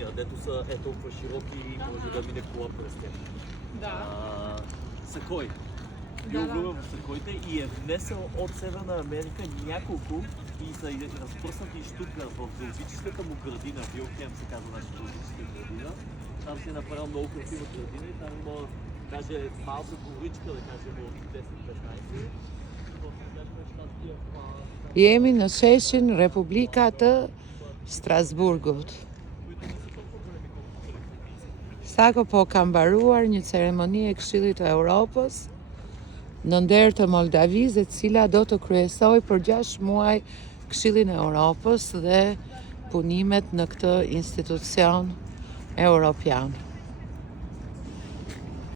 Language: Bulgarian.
Германия, дето са толкова широки и може да мине кола през тях. Да. Сакой. Бил в Сакойте и е внесъл от Северна Америка няколко и са разпръснати штука в зоологическата му градина. Вилхем се казва нашата зоологическа градина. Там си е направил много красива градина и там има даже малка горичка, да кажем от 10-15. Jemi në sheshin Republika të Strasburgut. Sako po ka mbaruar një ceremoni e Këshillit të Europës në nder të Moldavisë, e cila do të kryesoj për 6 muaj Këshillin e Europës dhe punimet në këtë institucion europian.